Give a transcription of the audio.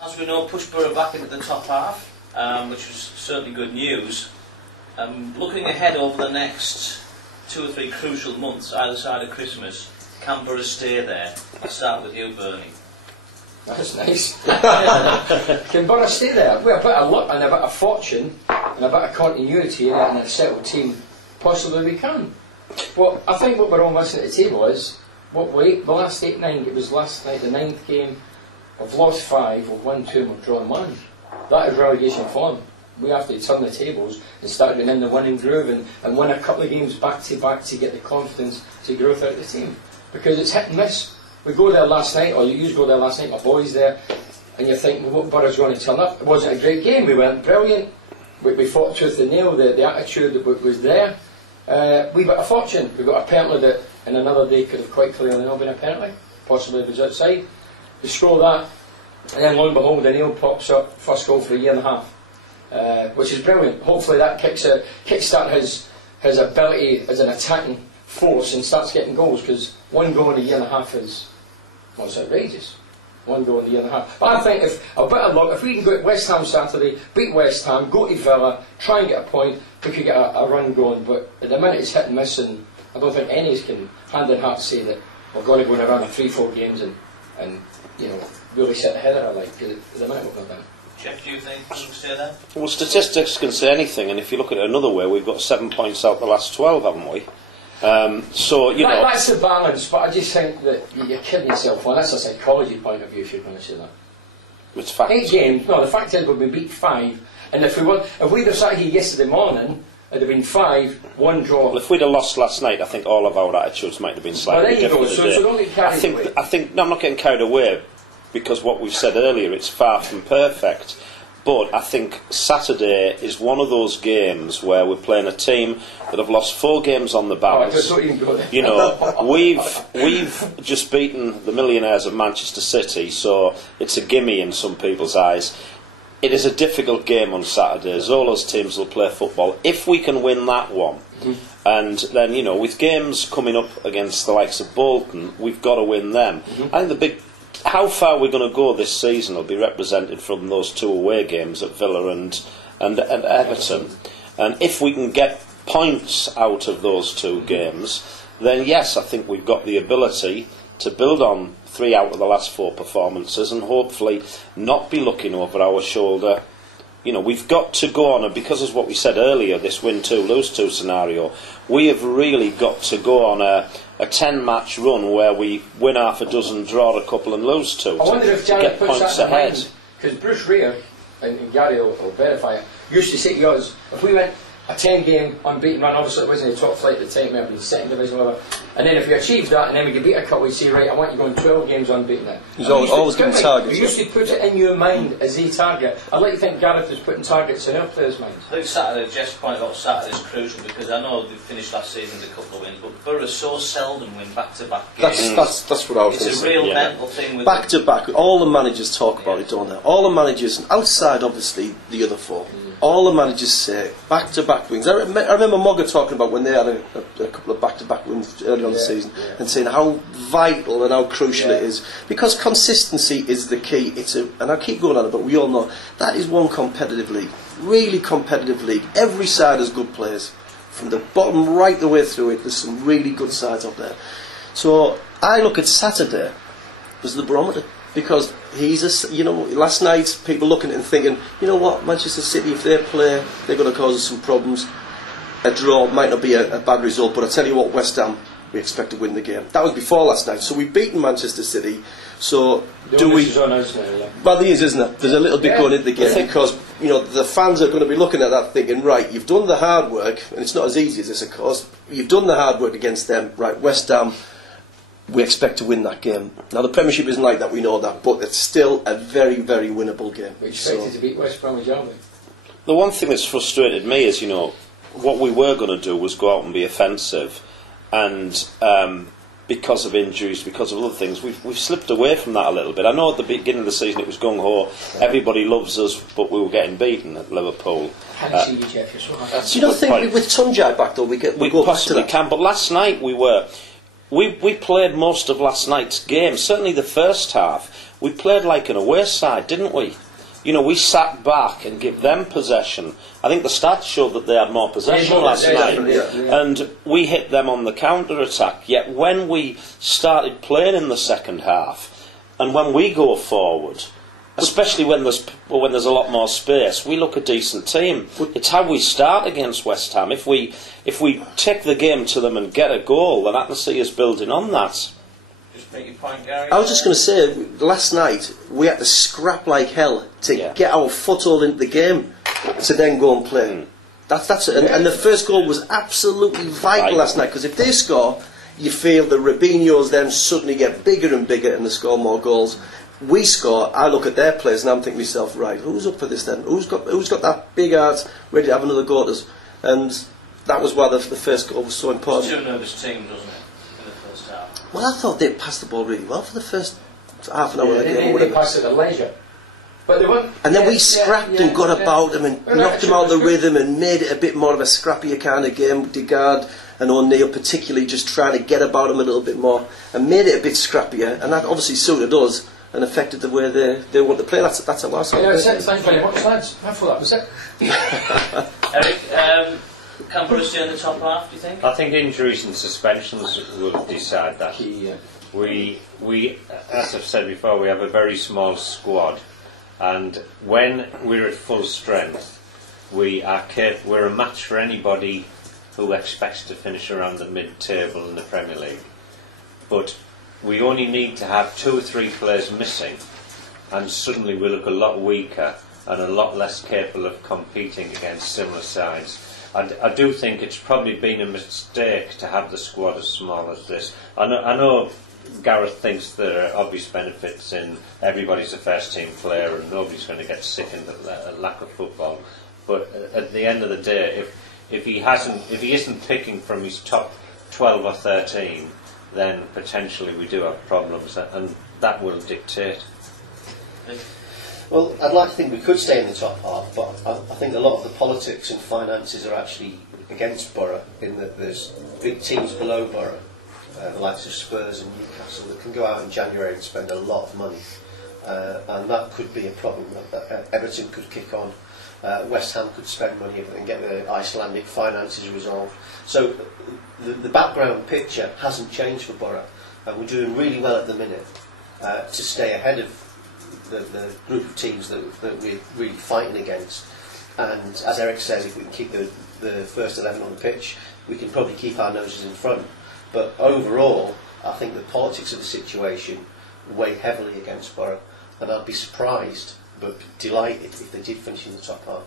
As we know, pushed Boro back into the top half, which was certainly good news. Looking ahead over the next 2 or 3 crucial months, either side of Christmas, can Boro stay there? I'll start with you, Bernie. That's nice. Can Boro stay there? With a bit of luck and a bit of fortune and a bit of continuity and a settled team, possibly we can. Well, I think what we're all missing at the table is the last 8-9. It was last night, the 9th game. We've lost 5, we've won 2, and we've drawn 1. That is relegation form. We have to turn the tables and start getting in the winning groove and win a couple of games back to back to get the confidence to grow throughout the team. Because it's hit and miss. We go there last night, or you go there last night, my boys there, and you're thinking, well, what Boro's going to turn up? It wasn't a great game, we weren't brilliant. We fought tooth and nail, the attitude that was there. We got a fortune. We got a penalty that in another day could have quite clearly not been a penalty. Possibly if it was outside. We score that, and then lo and behold, the nail pops up, first goal for a year and a half, which is brilliant. Hopefully that kickstart his ability as an attacking force and starts getting goals, because 1 goal in a year and a half is, well, it's outrageous. 1 goal in a year and a half. But I think if a bit of luck, if we can go to West Ham Saturday, beat West Ham, go to Villa, try and get a point, we could get a run going. But at the minute it's hit and miss, and I don't think any can hand in heart say that we're going to go and run a 3-4 games and you know, really set the header alight, because at the minute we've gone down. Jeff, do you think we can stay there? Well, statistics can say anything, and if you look at it another way, we've got 7 points out the last 12, haven't we? So, you know... That's the balance, but I just think that you're kidding yourself. Well, that's a psychology point of view, if you're going to say that. It's fact. 8 games, no, the fact is we've been beat 5, and if we'd have sat here yesterday morning, it'd have been 5, 1 draw. Well, if we'd have lost last night, I think all of our attitudes might have been slightly different today. So don't get carried away. I think, no, I'm not getting carried away, because what we've said earlier, it's far from perfect. But I think Saturday is one of those games where we're playing a team that have lost 4 games on the bounce. You know, we've just beaten the millionaires of Manchester City, so it's a gimme in some people's eyes. It is a difficult game on Saturdays. All those teams will play football. If we can win that one, and then, you know, with games coming up against the likes of Bolton, we've got to win them. I think how far we're going to go this season will be represented from those 2 away games at Villa and Everton. And if we can get points out of those 2 games, then yes, I think we've got the ability to build on 3 out of the last 4 performances and hopefully not be looking over our shoulder. You know, we've got to go on, and because of what we said earlier, this win 2, lose 2 scenario, we have really got to go on a 10-match run where we win half a dozen, draw a couple and lose 2 I wonder if to Gary get puts points that in ahead. mind, because Bruce Rear, and Gary will verify it, used to say to us, if we went a 10-game unbeaten run, obviously it wasn't the top flight at the time, maybe the second division, whatever, and then if you achieved that and then we could beat a couple, we'd say, right, I want you going 12 games unbeaten now. He's always given targets. You used to put it in your mind as a target. I'd like to think Gareth is putting targets in our players' minds. I think Saturday, Jeff's point about Saturday is crucial, because I know they finished last season with a couple of wins, but Boro so seldom win back-to-back games. That's what I was going to say. It's a real mental thing. With back-to-back, all the managers talk about it, don't they? All the managers, outside obviously the other 4, all the managers say back-to-back wins. I remember Mogga talking about when they had a couple of back-to-back wins early on the season, and saying how vital and how crucial it is, because consistency is the key. And I keep going on it, but we all know that is one competitive league, really competitive league. Every side has good players, from the bottom right the way through it. There's some really good sides up there. So I look at Saturday as the barometer. Because last night people looking at it and thinking, you know what, Manchester City, if they play, they're going to cause us some problems. A draw might not be a bad result, but I tell you what, West Ham, we expect to win the game. That was before last night, so we've beaten Manchester City. So do we? Well, there is, isn't it? There's a little bit going into the game, because the fans are going to be looking at that thinking, right, you've done the hard work, and it's not as easy as this, of course. You've done the hard work against them, right? West Ham. We expect to win that game. Now the Premiership isn't like that, we know that, but it's still a very, very winnable game. We expected to beat West Bromwich, aren't we? The one thing that's frustrated me is, what we were going to do was go out and be offensive, and because of injuries, because of other things, we've slipped away from that a little bit. I know at the beginning of the season it was gung-ho, everybody loves us, but we were getting beaten at Liverpool. Do you not think with Tunjai back though we go back to possibly that? can, but last night we were... we played most of last night's game, certainly the first half, we played like an away side, didn't we? You know, we sat back and give them possession. I think the stats showed that they had more possession last night, and we hit them on the counter-attack. Yet when we started playing in the second half, and when we go forward, especially when there's a lot more space, we look a decent team. It's how we start against West Ham. If we take the game to them and get a goal, then I can see us building on that. Just make your point, Gary. I was just going to say, last night we had to scrap like hell to get our foothold into the game to then go and play. That's it. And the first goal was absolutely vital last night, because if they score, you feel the Robinhos then suddenly get bigger and bigger and they score more goals. We score, I look at their players and I'm thinking to myself, right, who's up for this then? Who's got that big heart ready to have another go at us? And that was why the first goal was so important. It's a nervous team, doesn't it, in the first half? Well, I thought they passed the ball really well for the first half an hour of the game. They passed it at leisure. But they weren't, and then we scrapped and got about them and knocked them out of the rhythm and made it a bit more of a scrappier kind of game. Degard and O'Neill particularly just trying to get about them a little bit more and made it a bit scrappier, and that obviously suited us and affected the way they want to play. That's a last one. That's it. Thanks very much, lads. I thought that was it. Eric, can Boro stay in the top half, do you think? I think injuries and suspensions will decide that. We, as I've said before, we have a very small squad, and when we're at full strength, we're a match for anybody who expects to finish around the mid-table in the Premier League. But we only need to have 2 or 3 players missing, and suddenly we look a lot weaker and a lot less capable of competing against similar sides. I do think it's probably been a mistake to have the squad as small as this. I know Gareth thinks there are obvious benefits in everybody's a first team player and nobody's going to get sick in the lack of football. But at the end of the day, if he isn't picking from his top 12 or 13, then potentially we do have problems, and that will dictate. Well, I'd like to think we could stay in the top half, but I think a lot of the politics and finances are actually against Boro, in that there's big teams below Boro, the likes of Spurs and Newcastle, that can go out in January and spend a lot of money, and that could be a problem. Everton could kick on, West Ham could spend money and get the Icelandic finances resolved. So the background picture hasn't changed for Boro, and we're doing really well at the minute to stay ahead of the group of teams that we're really fighting against. And as Eric says, if we can keep the first 11 on the pitch, we can probably keep our noses in front. But overall, I think the politics of the situation weigh heavily against Boro, and I'd be surprised but delighted if they did finish in the top half.